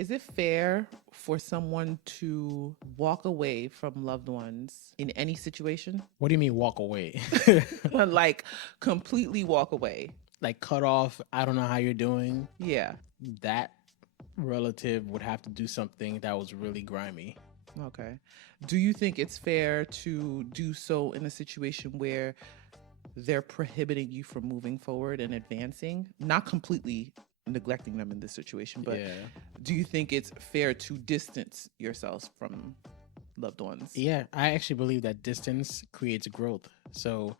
Is it fair for someone to walk away from loved ones in any situation? What do you mean walk away? Like completely walk away. Like cut off, I don't know how you're doing. Yeah. That relative would have to do something that was really grimy. Okay. Do you think it's fair to do so in a situation where they're prohibiting you from moving forward and advancing? Not completely neglecting them in this situation, but Yeah. do you think it's fair to distance yourselves from loved ones? Yeah, I actually believe that distance creates growth. So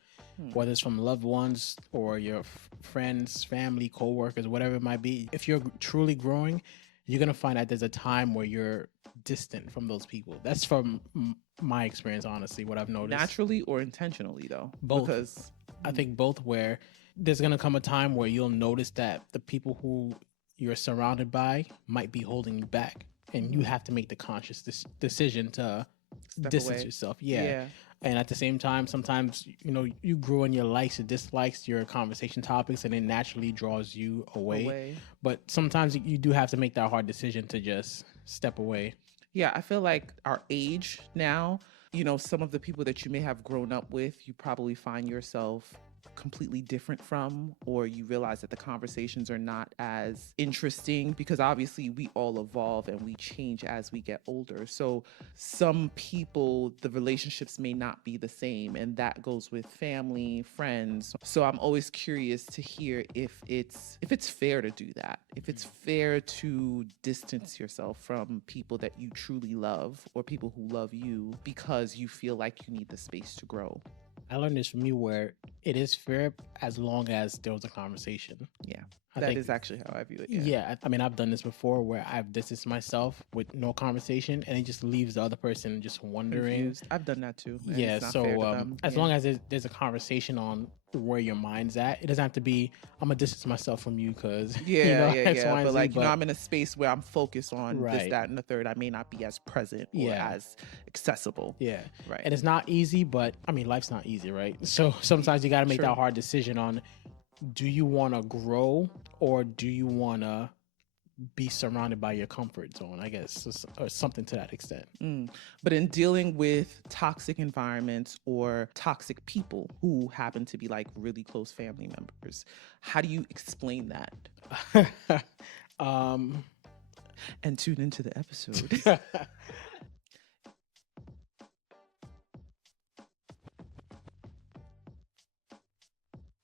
whether it's from loved ones or your friends, family, co-workers, whatever it might be, if you're truly growing, you're going to find that there's a time where you're distant from those people. That's from my experience, honestly, what I've noticed. Naturally or intentionally, though? Both. Because I think both, where there's going to come a time where you'll notice that the people who you're surrounded by might be holding you back, and you have to make the conscious decision to step distance away. yourself. Yeah. And at the same time, sometimes, you grow in your likes and dislikes, your conversation topics, and it naturally draws you away. But sometimes you do have to make that hard decision to just step away. Yeah, I feel like our age now, some of the people that you may have grown up with, you probably find yourself completely different from, or you realize that the conversations are not as interesting because obviously we all evolve and we change as we get older. So some people, the relationships may not be the same, and that goes with family, friends. So I'm always curious to hear if it's fair to do that, if it's fair to distance yourself from people that you truly love or people who love you because you feel like you need the space to grow. I learned this from you, where it is fair as long as there was a conversation. Yeah, I that think- is actually how I view it. Yeah, I mean, I've done this before where I've distanced myself with no conversation, and it just leaves the other person just wondering. Confused. I've done that too. And Yeah, it's not fair to so them. as long as there's a conversation on where your mind's at, it doesn't have to be, I'm gonna distance myself from you because X, Y, and But Z, like, I'm in a space where I'm focused on this, Right. that, and the third. I may not be as present or Yeah. as accessible. Yeah. Right. And it's not easy, but I mean, life's not easy, right? So sometimes you got to make True. that hard decision on, do you want to grow or do you want to be surrounded by your comfort zone, I guess, or something to that extent. But in dealing with toxic environments or toxic people who happen to be like really close family members, how do you explain that? And tune into the episode.